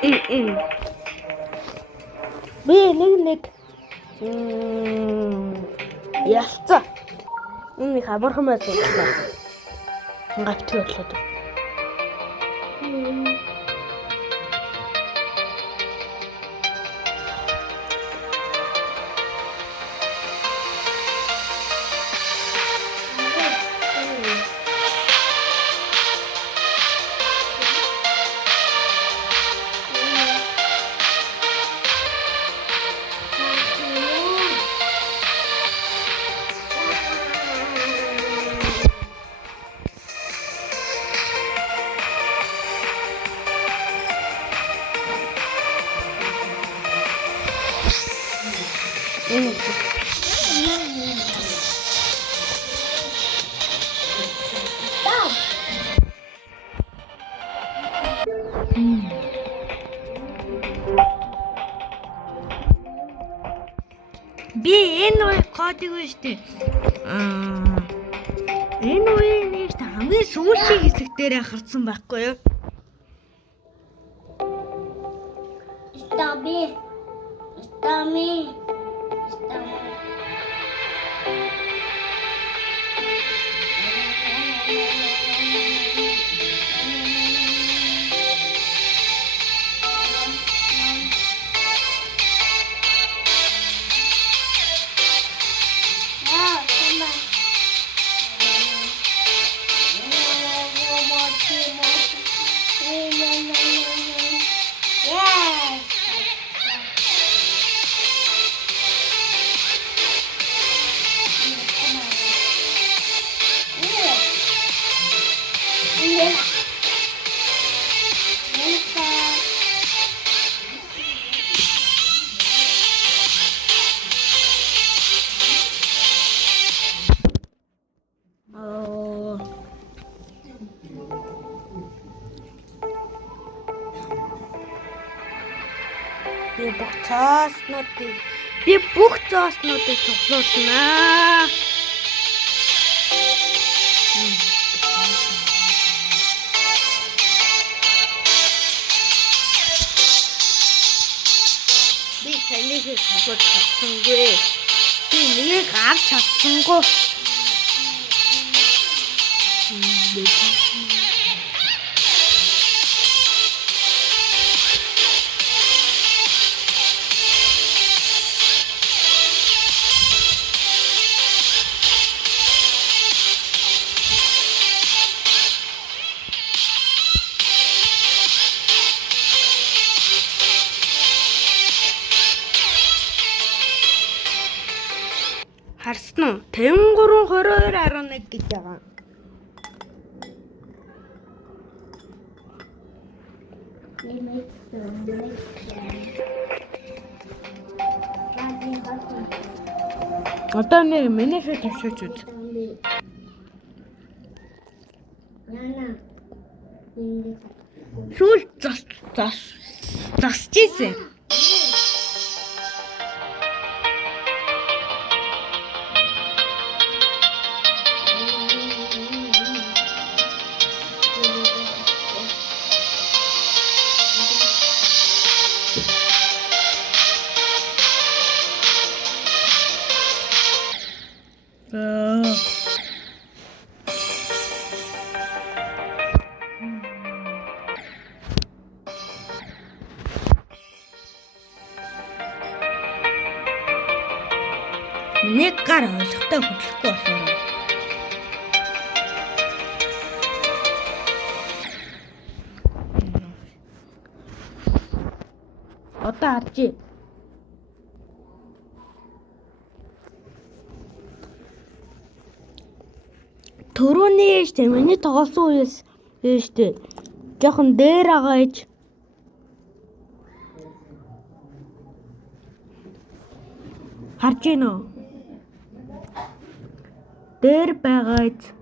Би нэг ялцаа. Энэ хамархан байсан. Гавтгүй болоод. Би энэ үе кодыг штэ. Энэ үеийн нэг хамгийн сүүлийн хэсэг дээр харсан байхгүй юу? Стами. Би бүх цааснуудыг цуглуулнаа. Би санийх цуглуулж чадсангүй. Би нэг авч чадсангүй. Харсан уу? 53-22-11 гэж байгаа. Одоо нэг минийхээ тавьшаач үз. Сүүл засч ийсэн. Нэг гар ойлгохтой хөдлөхгүй болохоор. Одоо харжээ. Төрөний штэ миний тоглосон үеэс штэ. Жохон дээр байгаа ээж. Харж гинөө. Дээр байгаа ээж.